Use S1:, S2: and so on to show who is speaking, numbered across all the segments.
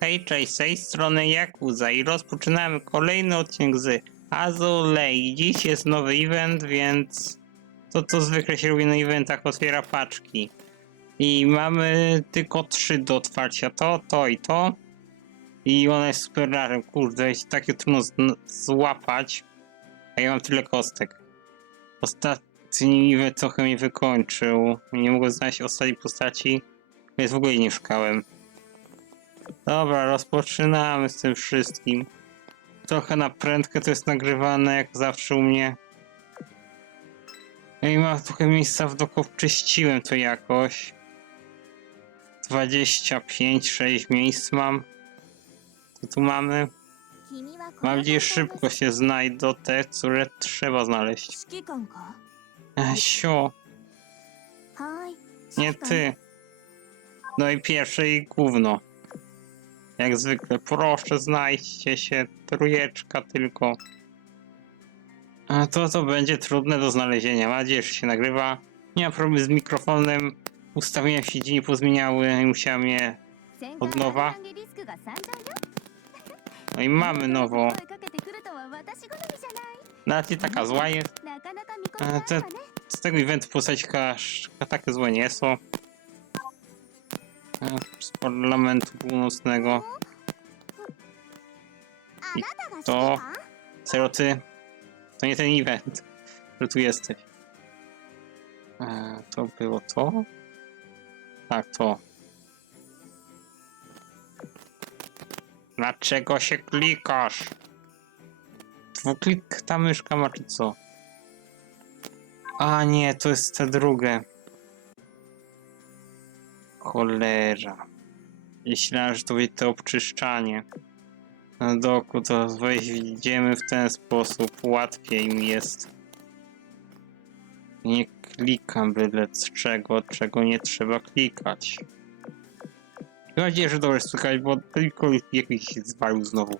S1: Hej, cześć, z tej strony Jakuza i rozpoczynamy kolejny odcinek z Azulei. Dziś jest nowy event, więc to co zwykle się robi na eventach, otwiera paczki. I mamy tylko trzy do otwarcia, to, to i to. I ona jest super rarem, kurde, jest takie trudno złapać. A ja mam tyle kostek. Ostatni event trochę mnie wykończył. Nie mogłem znaleźć ostatniej postaci, więc w ogóle nie szukałem. Dobra, rozpoczynamy z tym wszystkim. Trochę na prędkę to jest nagrywane, jak zawsze u mnie. No I ma trochę miejsca w doku, czyściłem to jakoś. 25, 6 miejsc mam. Co tu mamy? Mam nadzieję, szybko się znajdą te, które trzeba znaleźć. E, sio. Nie ty. No i pierwsze i gówno. Jak zwykle, proszę znajdźcie się, trójeczka tylko. A to to będzie trudne do znalezienia. Mam nadzieję, że się nagrywa. Nie ma problemu z mikrofonem. Ustawienia się dzień pozmieniały i musiałem je...
S2: od
S1: nowa. No i mamy nowo. Nawet nie taka zła jest. Z tego eventu postaćka aż takie złe nie są. E, Z parlamentu północnego. to- Serio ty? To nie ten event, że tu jesteś. E, to było to? Tak, to. Dlaczego się klikasz? Dwuklik ta myszka ma czy co? A nie, to jest te drugie. Cholera. Myślałem, że to to obczyszczanie. Na doku to wejdziemy w ten sposób, łatwiej mi jest. Nie klikam byle z czego, czego nie trzeba klikać. Mam nadzieję, że dobrze słychać, bo tylko jakiś się zwalił znowu.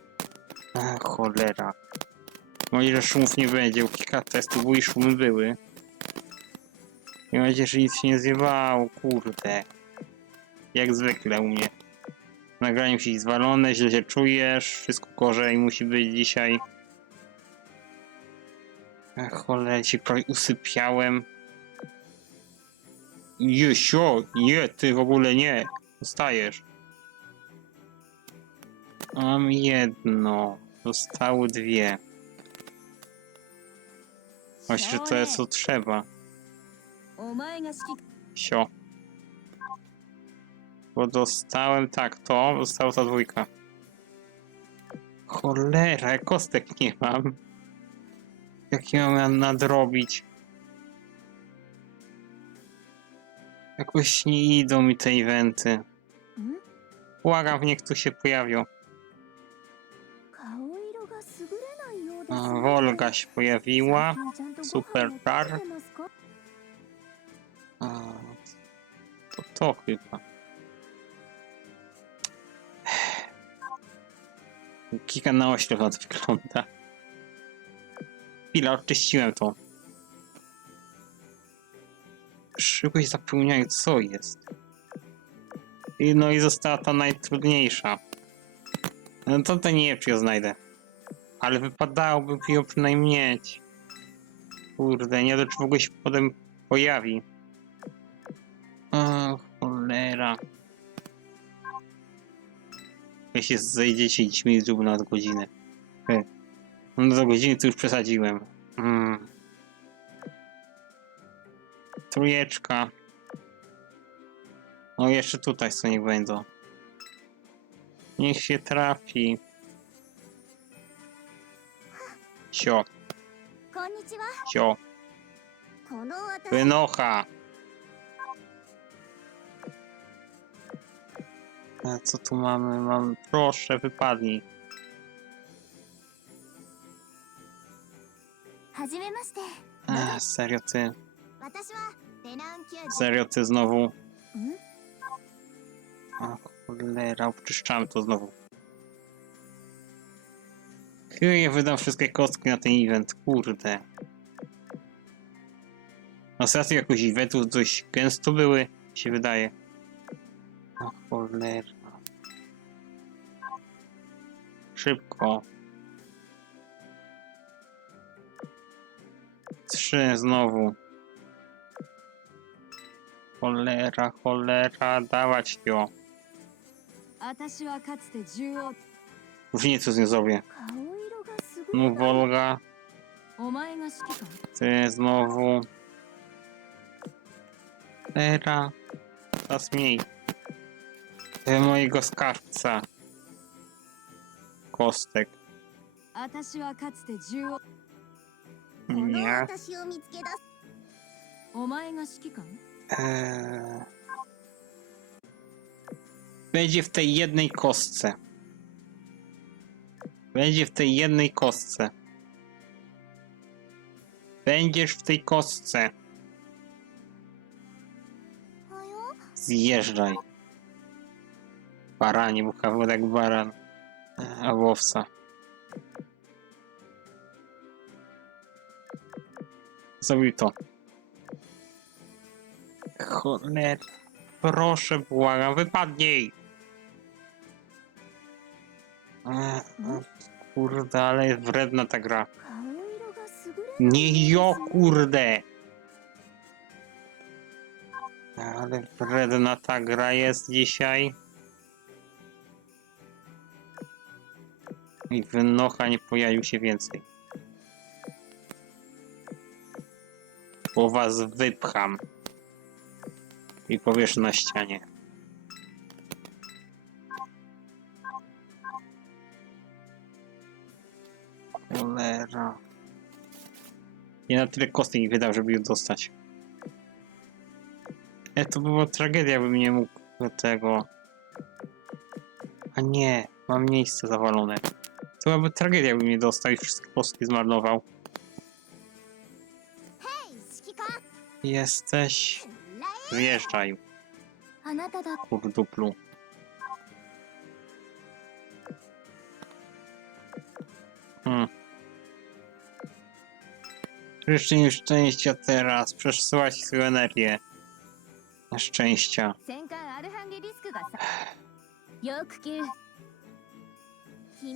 S1: Ach, cholera. Mam nadzieję, że szumów nie będzie, u kilka testów i szumy były. Mam nadzieję, że nic się nie zjebało, kurde. Jak zwykle u mnie. Nagranie musi być zwalone, źle się czujesz, wszystko gorzej musi być dzisiaj. Cholera, się prawie usypiałem. Jusio, nie, ty w ogóle nie. Zostajesz. Mam jedno. Zostały dwie. Myślę, że to jest co trzeba. Sio bo dostałem tak to, została ta dwójka. Cholera, kostek nie mam. Jak ją mam nadrobić? Jakoś nie idą mi te eventy. Błagam, niech tu się pojawią. A, Wolga się pojawiła. Super tar. To to chyba. Kika na oślep na to wygląda. Chwila, oczyściłem to. Szybkość zapełniania, co jest? I no i została ta najtrudniejsza. No to to nie wiem, czy ją znajdę. Ale wypadałoby ją przynajmniej mieć. Kurde, nie w ogóle się potem pojawi. O, cholera. Jeśli zejdziecie 10 minut lub nawet godzinę. Hy. No do godziny to już przesadziłem. Mm. Trójeczka. No jeszcze tutaj co niech będą. Niech się trafi. Sio. Sio. Wynocha. co tu mamy? Mam... Proszę, wypadnij.
S2: はじめまして
S1: A, serio ty.
S2: 私はレナンキュア
S1: Serio ty znowu.
S2: ん
S1: O cholera, oczyszczamy to znowu. Chyba ja wydam wszystkie kostki na ten event, kurde. Ostatnio jakoś eventów dość gęsto były, się wydaje. O cholera. Szybko. Trzy znowu. Cholera, cholera, dawać ją. Już nic z nie zrobię. No Wolga. Ty znowu. Cholera. Teraz mniej. Ty mojego skarbca kostek. Nie. Eee... Będzie w tej jednej kostce. Będzie w tej jednej kostce. Będziesz w tej kostce. Zjeżdżaj. Baranie, bo kawałek baran albo owca. Zrobił to. Choler... Proszę, błagam, wypadnij! E, no, kurde, ale jest wredna ta gra. Nie jo, kurde! Ale wredna ta gra jest dzisiaj. I wynocha nie pojawił się więcej. Bo was wypcham. I powiesz na ścianie. Cholera. Nie na tyle kostek nie wydał, żeby ją dostać. E, to była tragedia, bym nie mógł tego. A nie, mam miejsce zawalone. Byłaby tragedia, by mnie dostał i wszystkie postki zmarnował. Jesteś... Zjeżdżaj. Kurduplu. Hmm. Życzę szczęścia teraz. Przesyłać swoją energię. Szczęścia.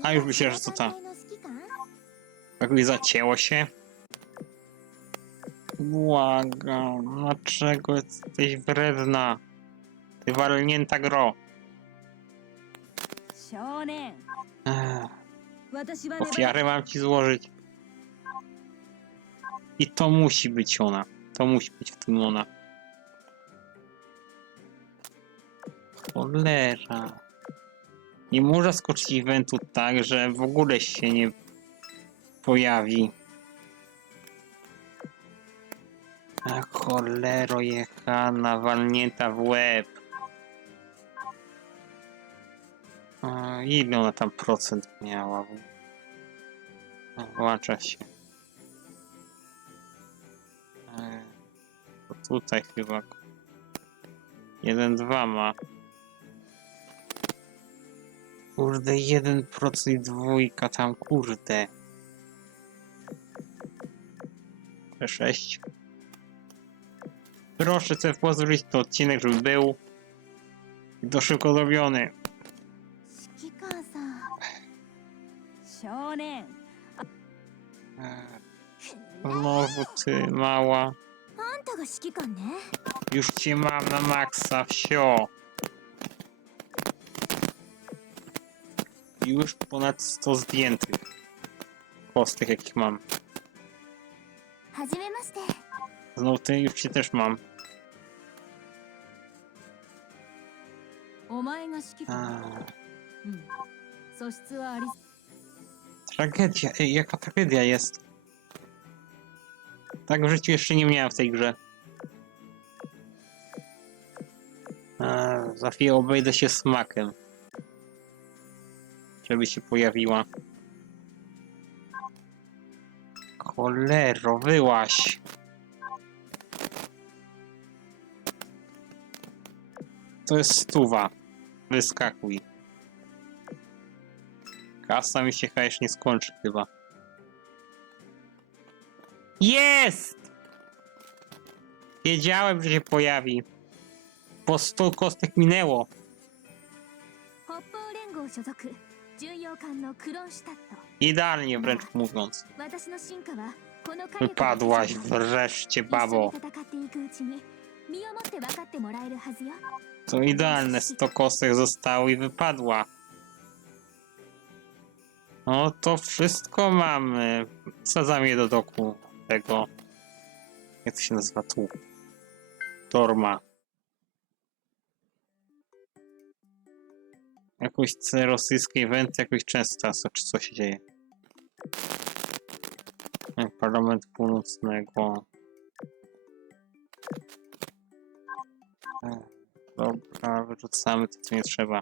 S1: A już myślałem, że to ta. Jakoś zacięło się. Błagam, dlaczego jesteś wredna? Ty walnięta gro. Ech. Ofiarę mam ci złożyć. I to musi być ona. To musi być w tym ona. Cholera. Nie może skoczyć eventu tak, że w ogóle się nie pojawi. A cholero jechana, walnięta w łeb. A, ile ona tam procent miała? A, Włącza się. E, To tutaj chyba. 1-2 ma. Kurde, 1% dwójka tam, kurde. 6. Proszę sobie pozwolić to odcinek, żeby był do szybko zrobiony. Znowu ty, mała. Już cię mam na maksa, wsio. już ponad 100 zdjętych postek, jakich mam. Znowu ty już się też mam.
S3: A.
S1: Tragedia, jaka tragedia jest. Tak w życiu jeszcze nie miałem w tej grze. A, za chwilę obejdę się smakiem. Żeby się pojawiła. Cholero, wyłaś. To jest stuwa. Wyskakuj. Kasa mi się chyba nie skończy chyba. Jest! Wiedziałem, że się pojawi. Po 100 kostek minęło. Idealnie wręcz mówiąc. Wypadłaś wreszcie, babo. To idealne, sto kostek zostało i wypadła. No to wszystko mamy. Wsadzam je do doku tego. Jak to się nazywa tu? Torma. Jakoś te rosyjskie eventy jakoś często, czy co się dzieje? Parlament Północnego. Ech. Dobra, wyrzucamy to, co nie trzeba.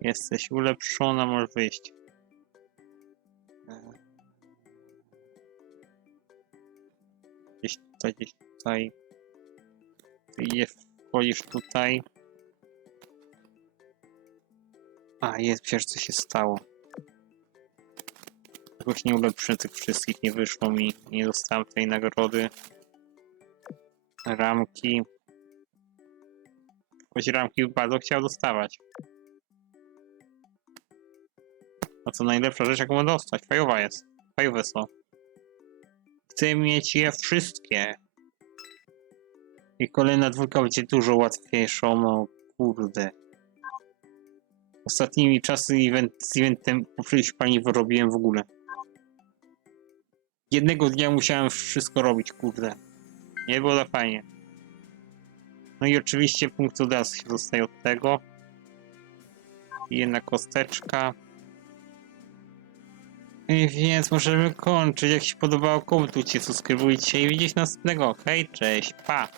S1: Jesteś ulepszona, możesz wyjść. E. Gdzieś tutaj, gdzieś tutaj. Ty je wchodzisz tutaj. A, jest przecież co się stało. Jakoś nie ulepszę tych wszystkich, nie wyszło mi, nie dostałem tej nagrody ramki. Choć ramki bardzo chciał dostawać. A co najlepsza rzecz, jaką ma dostać? Fajowa jest. Fajowe są. Chcę mieć je wszystkie. I kolejna dwójka będzie dużo łatwiejszą, no kurde. Ostatnimi czasy event, z eventem poprzednich paliwo robiłem w ogóle. Jednego dnia musiałem wszystko robić, kurde. Nie było to fajnie. No i oczywiście punkt od razu się dostaje od tego. Jedna kosteczka. I więc możemy kończyć. Jak się podobało, komentujcie, subskrybujcie i widzieć następnego. Hej, cześć, pa!